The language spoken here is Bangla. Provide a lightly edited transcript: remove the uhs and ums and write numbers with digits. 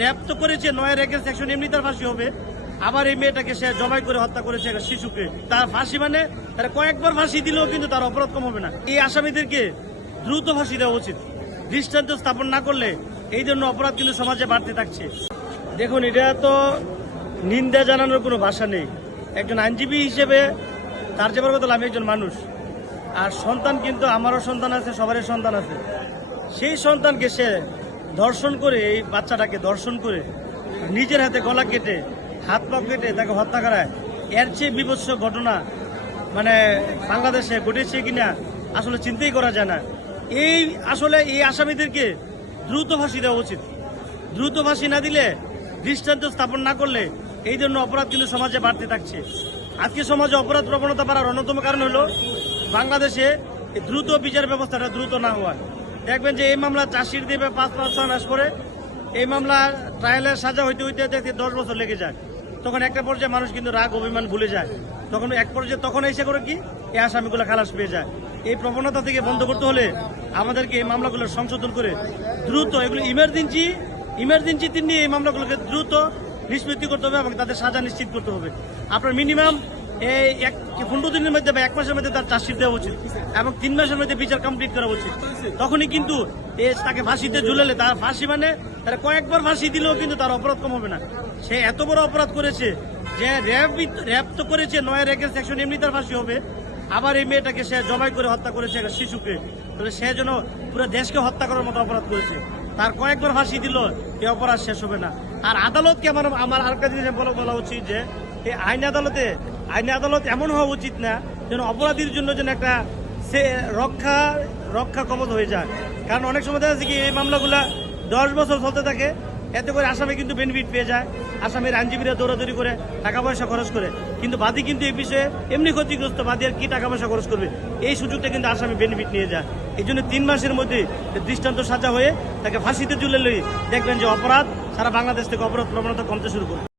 র‍্যাপ তো করেছে, ৯ রেকের সেকশন এমনি তার ফাঁসি হবে। আবার এই মেয়েটাকে সে জবাই করে হত্যা করেছে একটা শিশুকে, তার ফাঁসি মানে তারা কয়েকবার ফাঁসি দিলেও কিন্তু তার অপরাধ কম হবে না। এই আসামিদেরকে দ্রুত ফাঁসি দেওয়া উচিত। দৃষ্টান্ত স্থাপন না করলে এই জন্য অপরাধ কিন্তু সমাজে বাড়তে থাকছে। দেখুন, এটা তো নিন্দা জানানোর কোনো ভাষা নেই। একজন আইনজীবী হিসেবে তার যাবার কথা, আমি একজন মানুষ, আর সন্তান কিন্তু আমারও সন্তান আছে, সবারই সন্তান আছে। সেই সন্তানকে সে ধর্ষণ করে, এই বাচ্চাটাকে ধর্ষণ করে নিজের হাতে গলা কেটে হাত পা কেটে তাকে হত্যা করায়, এর চেয়ে বিভৎস ঘটনা মানে বাংলাদেশে ঘটেছে কিনা আসলে চিন্তাই করা যায় না। এই আসামিদেরকে দ্রুত ফাঁসি দেওয়া উচিত। দ্রুত ফাঁসি না দিলে, দৃষ্টান্ত স্থাপন না করলে এই জন্য অপরাধ কিন্তু সমাজে বাড়তে থাকছে। আজকে সমাজে অপরাধ প্রবণতা বাড়ার অন্যতম কারণ হলো বাংলাদেশে দ্রুত বিচার ব্যবস্থাটা দ্রুত না হওয়া। দেখবেন যে এই মামলা চার্জশিট দেবে 5-6 মাস পরে, এই মামলা ট্রায়ালের সাজা হইতে হইতে দেখতে 10 বছর লেগে যায়। তখন একটা পর্যায়ে মানুষ কিন্তু রাগ অভিমান ভুলে যায়। তখন এক পর্যায়ে তখন এসে করে কি এই আসামিগুলো খালাস পেয়ে যায়। এই প্রবণতা থেকে বন্ধ করতে হলে আমাদেরকে এই মামলাগুলো সংশোধন করে দ্রুত এগুলো ইমার্জেন্সিতে নিয়ে এই মামলাগুলোকে দ্রুত নিষ্পত্তি করতে হবে এবং তাদের সাজা নিশ্চিত করতে হবে। আপনার মিনিমাম এই 15 দিনের মধ্যে বা 1 মাসের মধ্যে তার চার্জশিট দেওয়া উচিত এবং 3 মাসের মধ্যে বিচার কমপ্লিট করা উচিত। তখনই কিন্তু তাকে ফাঁসিতে ঝুলালে, তার ফাঁসি মানে তারা কয়েকবার ফাঁসি দিলেও কিন্তু তার অপরাধ কম হবে না। সে এত বড় অপরাধ করেছে যে র‍্যাপ তো করেছে, ৯ রেকের সেকশন এমনি তার ফাঁসি হবে। আবার এই মেয়েটাকে সে জবাই করে হত্যা করেছে একটা শিশুকে, তাহলে সে যেন পুরো দেশকে হত্যা করার মতো অপরাধ করেছে। তার কয়েকবার ফাঁসি দিল, এই অপরাধ শেষ হবে না। আর আদালতকে আমার আরেকটা জিনিস বলা উচিত যে এই আইন আদালত এমন হওয়া উচিত না যেন অপরাধীর জন্য যেন একটা সে রক্ষা কবচ হয়ে যায়। কারণ অনেক সময় দেখা যাচ্ছে কি এই মামলাগুলা 10 বছর চলতে থাকে, এতে করে আসামি কিন্তু বেনিফিট পেয়ে যায়। আসামির আইনজীবীরা দৌড়াদৌড়ি করে টাকা পয়সা খরচ করে, কিন্তু বাদী কিন্তু এই বিষয়ে এমনি ক্ষতিগ্রস্ত। বাদী আর কি টাকা পয়সা খরচ করবে, এই সুযোগটা কিন্তু আসামি বেনিফিট নিয়ে যায়। এই জন্য 3 মাসের মধ্যে দৃষ্টান্ত সাজা হয়ে তাকে ফাঁসিতে ঝুলালে দেখবেন যে অপরাধ সারা বাংলাদেশ থেকে অপরাধ প্রবণতা কমতে শুরু করবে।